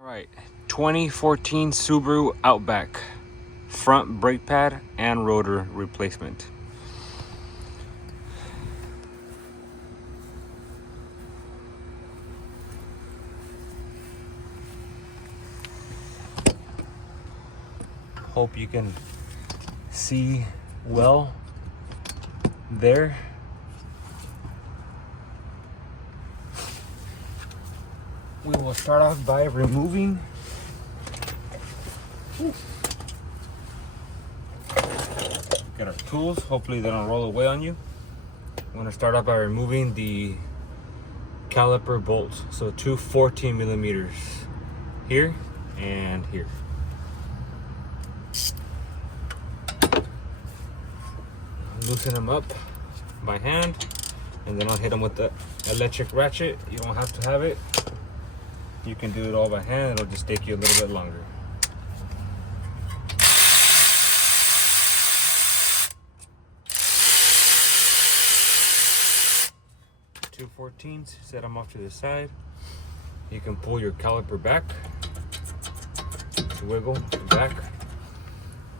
All right, 2014 Subaru Outback, front brake pad and rotor replacement. Hope you can see well there. We will start off by removing get our tools. Hopefully they don't roll away on you. I'm going to start off by removing the caliper bolts. So two 14 millimeters here and here. Loosen them up by hand, and then I'll hit them with the electric ratchet. You don't have to have it. You can do it all by hand. It'll just take you a little bit longer. Two 14s, set them off to the side. You can pull your caliper back, wiggle back.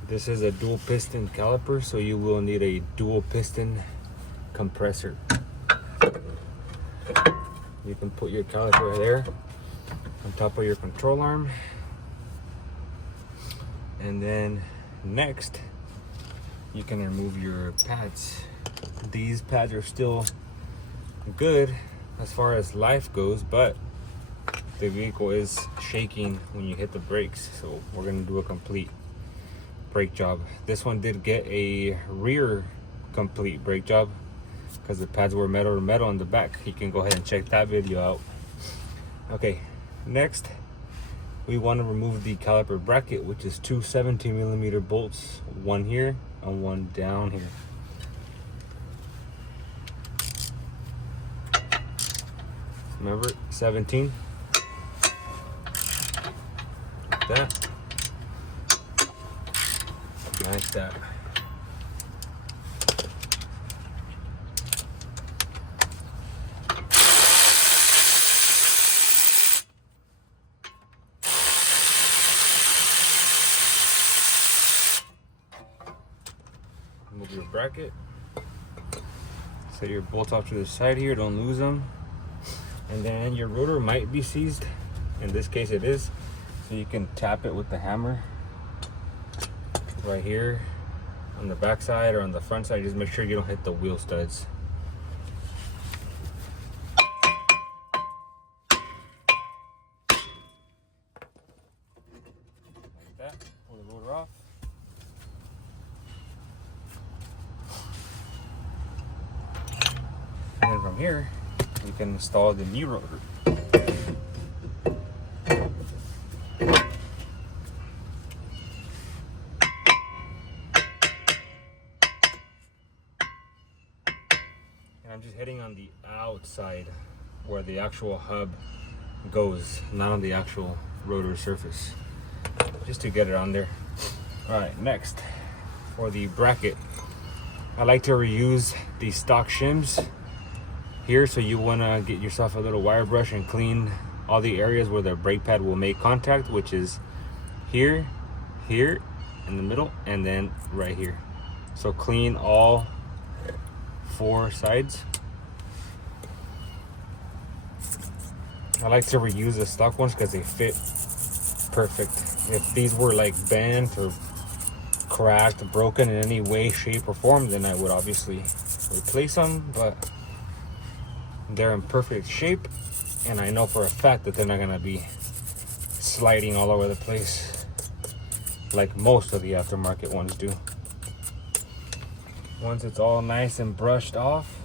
This is a dual piston caliper, so you will need a dual piston compressor. You can put your caliper there on top of your control arm. And then next, you can remove your pads. These pads are still good as far as life goes, but the vehicle is shaking when you hit the brakes, so we're gonna do a complete brake job. This one did get a rear complete brake job because the pads were metal to metal on the back. You can go ahead and check that video out. Okay, next we want to remove the caliper bracket, which is two 17 millimeter bolts, one here and one down here. Remember, 17 like that. Like that. Move your bracket. Set your bolts off to the side here, don't lose them. And then your rotor might be seized. In this case it is. So you can tap it with the hammer right here on the back side or on the front side. Just make sure you don't hit the wheel studs. Like that. Pull the rotor off. And then from here you can install the new rotor. I'm just hitting on the outside where the actual hub goes, not on the actual rotor surface, just to get it on there. All right, next for the bracket, I like to reuse the stock shims here. So you want to get yourself a little wire brush and clean all the areas where the brake pad will make contact, which is here, here in the middle, and then right here. So clean all four sides. I like to reuse the stock ones because they fit perfect. If these were like bent or cracked, broken in any way, shape, or form, then I would obviously replace them, but they're in perfect shape, and I know for a fact that they're not gonna be sliding all over the place like most of the aftermarket ones do. Once it's all nice and brushed off,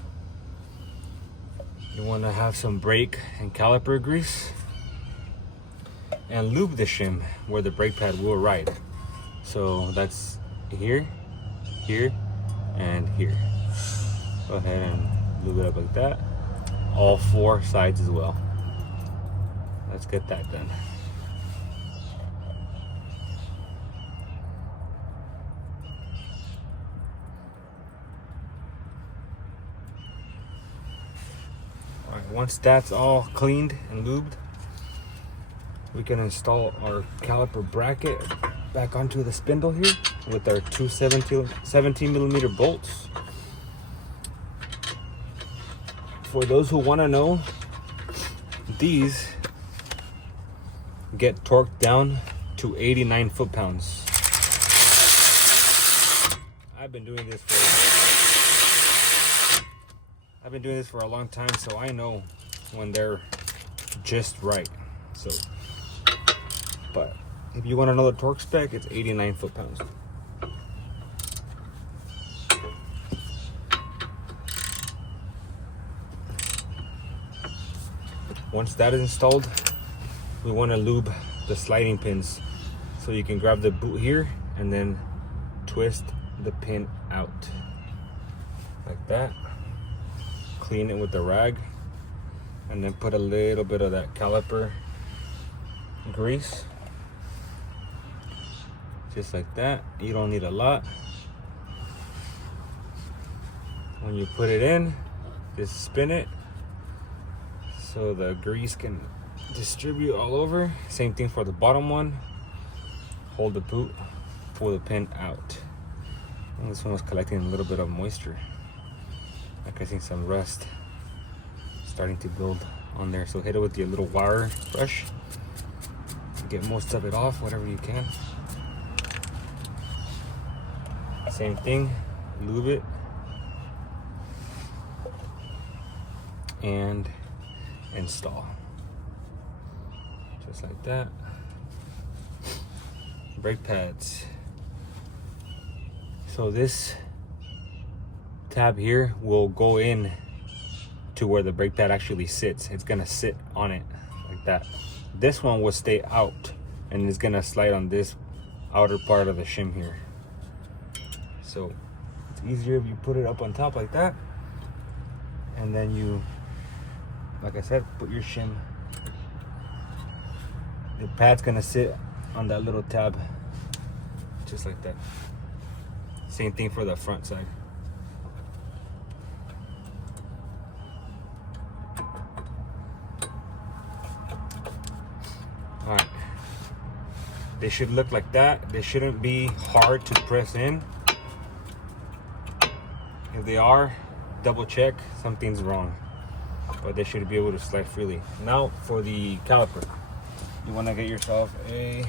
you want to have some brake and caliper grease and lube the shim where the brake pad will ride. So that's here, here, and here. Go ahead and lube it up like that. All four sides as well. Let's get that done. Once that's all cleaned and lubed, we can install our caliper bracket back onto the spindle here with our two 17mm bolts. For those who want to know, these get torqued down to 89 foot-pounds. I've been doing this for a long time, so I know when they're just right. So, but if you want to know the torque spec, it's 89 foot-pounds. Once that is installed, we want to lube the sliding pins. So you can grab the boot here and then twist the pin out like that. Clean it with the rag and then put a little bit of that caliper grease. Just like that. You don't need a lot. When you put it in, just spin it so the grease can distribute all over. Same thing for the bottom one. Hold the boot, pull the pin out. And this one was collecting a little bit of moisture. Like I think some rust starting to build on there. So hit it with your little wire brush. Get most of it off, whatever you can. Same thing, lube it. And install. Just like that. Brake pads. So this tab here will go in to where the brake pad actually sits. It's gonna sit on it like that. This one will stay out and it's gonna slide on this outer part of the shim here. So it's easier if you put it up on top like that, and then you, like I said, put your shim. The pad's gonna sit on that little tab just like that. Same thing for the front side. All right, they should look like that. They shouldn't be hard to press in. If they are, double check, something's wrong, but they should be able to slide freely. Now for the caliper, you want to get yourself a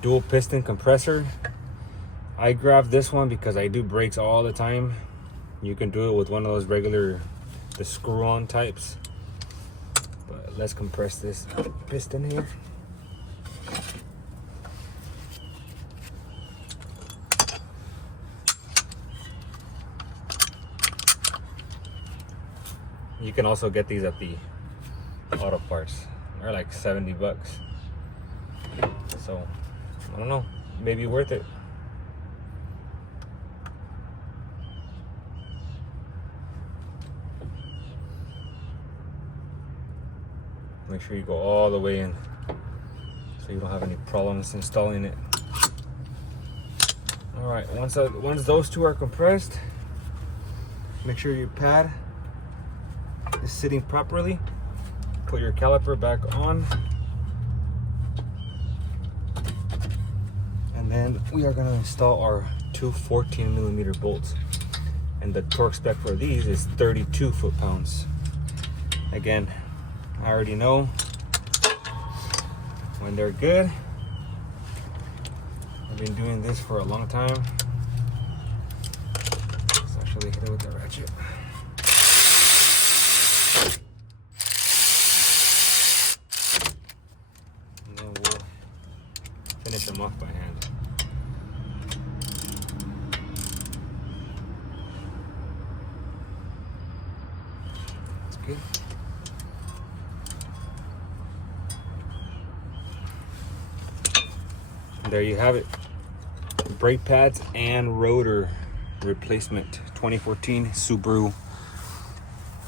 dual piston compressor. I grabbed this one because I do brakes all the time. You can do it with one of those regular, the screw-on types. But let's compress this piston here. You can also get these at the auto parts. They're like 70 bucks. So, I don't know, maybe worth it. Make sure you go all the way in so you don't have any problems installing it. All right, once those two are compressed, make sure your pad is sitting properly. Put your caliper back on. And then we are gonna install our two 14mm bolts. And the torque spec for these is 32 foot-pounds. Again, I already know when they're good. I've been doing this for a long time. Let's actually hit it with the ratchet. And then we'll finish them off by hand. That's good. There you have it. Brake pads and rotor replacement. 2014 Subaru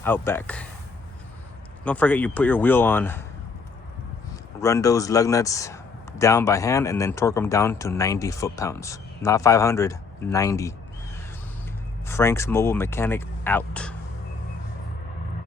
Outback. Don't forget you put your wheel on. Run those lug nuts down by hand and then torque them down to 90 foot-pounds. Not 500, 90. Frank's Mobile Mechanic out.